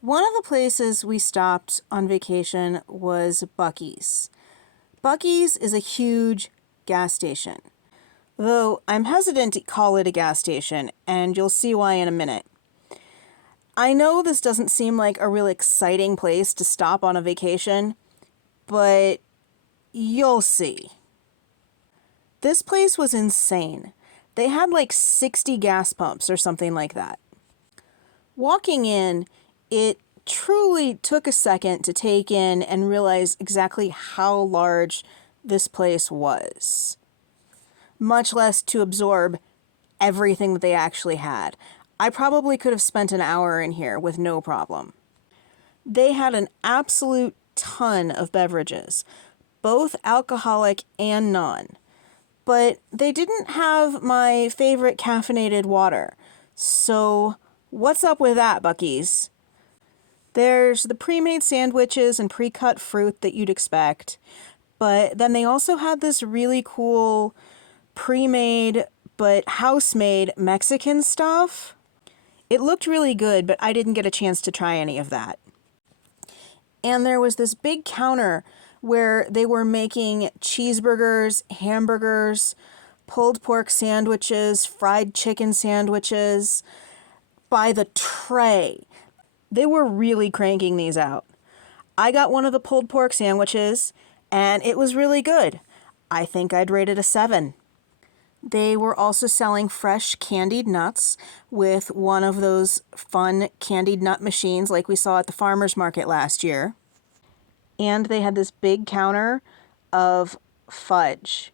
One of the places we stopped on vacation was Buc-ees. Buc-ees is a huge gas station, though I'm hesitant to call it a gas station, and you'll see why in a minute. I know this doesn't seem like a really exciting place to stop on a vacation, but you'll see. This place was insane. They had like 60 gas pumps or something like that. Walking in, it truly took a second to take in and realize exactly how large this place was, much less to absorb everything that they actually had. I probably could have spent an hour in here with no problem. They had an absolute ton of beverages, both alcoholic and non, but they didn't have my favorite caffeinated water. So what's up with that, Buc-ees? There's the pre-made sandwiches and pre-cut fruit that you'd expect, but then they also had this really cool pre-made but house-made Mexican stuff. It looked really good, but I didn't get a chance to try any of that. And there was this big counter where they were making cheeseburgers, hamburgers, pulled pork sandwiches, fried chicken sandwiches by the tray. They were really cranking these out. I got one of the pulled pork sandwiches, and it was really good. I think I'd rate it a 7. They were also selling fresh candied nuts with one of those fun candied nut machines like we saw at the farmer's market last year. And they had this big counter of fudge.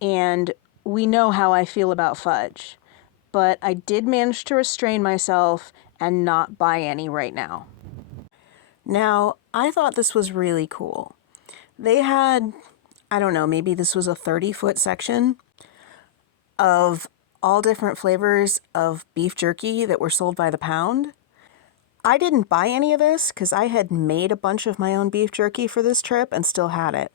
And we know how I feel about fudge. But I did manage to restrain myself and not buy any right now. Now, I thought this was really cool. They had, I don't know, maybe this was a 30-foot section of all different flavors of beef jerky that were sold by the pound. I didn't buy any of this because I had made a bunch of my own beef jerky for this trip and still had it.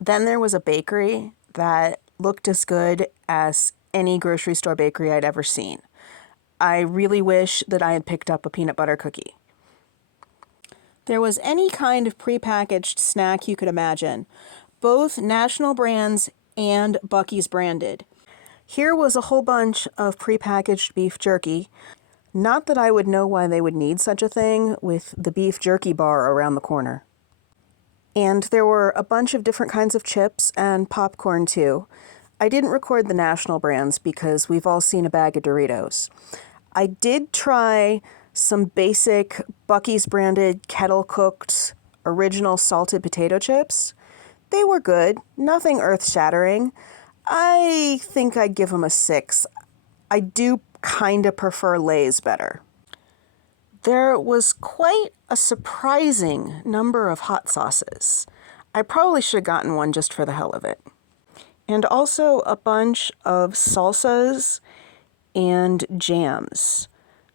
Then there was a bakery that looked as good as any grocery store bakery I'd ever seen. I really wish that I had picked up a peanut butter cookie. There was any kind of prepackaged snack you could imagine, both national brands and Buc-ees branded. Here was a whole bunch of prepackaged beef jerky. Not that I would know why they would need such a thing with the beef jerky bar around the corner. And there were a bunch of different kinds of chips and popcorn too. I didn't record the national brands because we've all seen a bag of Doritos. I did try some basic Buc-ees branded kettle-cooked original salted potato chips. They were good, nothing earth-shattering. I think I'd give them a 6. I do kind of prefer Lay's better. There was quite a surprising number of hot sauces. I probably should have gotten one just for the hell of it. And also a bunch of salsas and jams.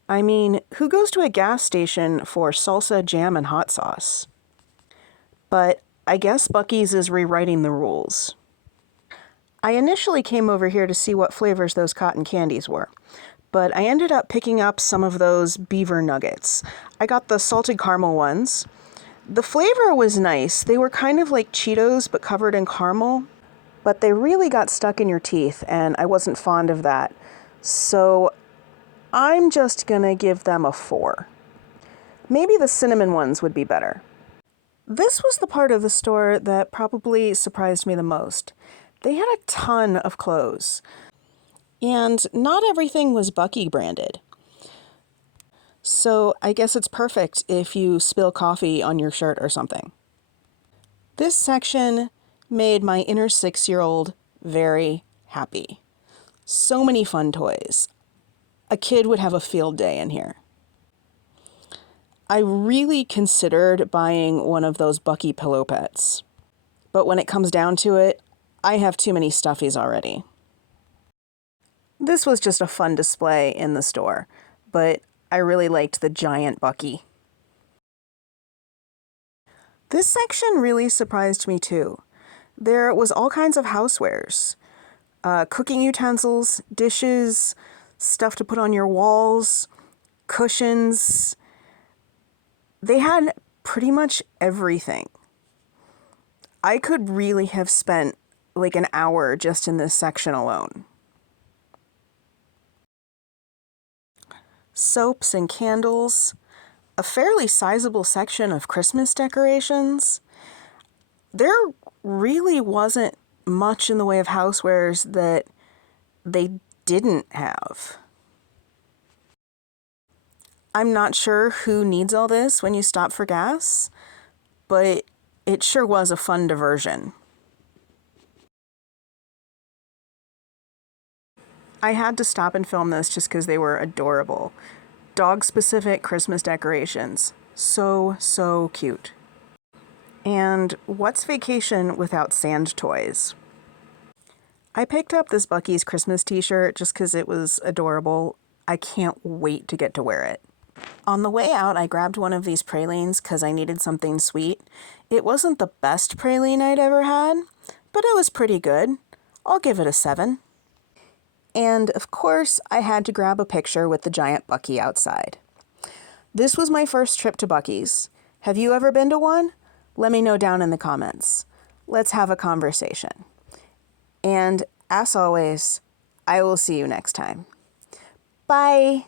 I mean, who goes to a gas station for salsa, jam, and hot sauce? But I guess Buc-ees is rewriting the rules. I initially came over here to see what flavors those cotton candies were, but I ended up picking up some of those beaver nuggets. I got the salted caramel ones. The flavor was nice. They were kind of like Cheetos but covered in caramel, but they really got stuck in your teeth, and I wasn't fond of that. So I'm just gonna give them a 4. Maybe the cinnamon ones would be better. This was the part of the store that probably surprised me the most. They had a ton of clothes, and not everything was Buc-ee branded. So I guess it's perfect if you spill coffee on your shirt or something. This section made my inner 6-year-old very happy. So many fun toys. A kid would have a field day in here. I really considered buying one of those Buc-ee pillow pets. But when it comes down to it, I have too many stuffies already. This was just a fun display in the store, but I really liked the giant Buc-ee. This section really surprised me too. There was all kinds of housewares. Cooking utensils, dishes, stuff to put on your walls, cushions. They had pretty much everything. I could really have spent like an hour just in this section alone. Soaps and candles, a fairly sizable section of Christmas decorations. There really wasn't much in the way of housewares that they didn't have. I'm not sure who needs all this when you stop for gas, but it sure was a fun diversion. I had to stop and film this just because they were adorable. Dog-specific Christmas decorations. So cute. And what's vacation without sand toys? I picked up this Buc-ees Christmas t-shirt just because it was adorable. I can't wait to get to wear it. On the way out, I grabbed one of these pralines because I needed something sweet. It wasn't the best praline I'd ever had, but it was pretty good. I'll give it a 7. And of course, I had to grab a picture with the giant Buc-ee outside. This was my first trip to Buc-ees. Have you ever been to one? Let me know down in the comments. Let's have a conversation. And as always, I will see you next time. Bye!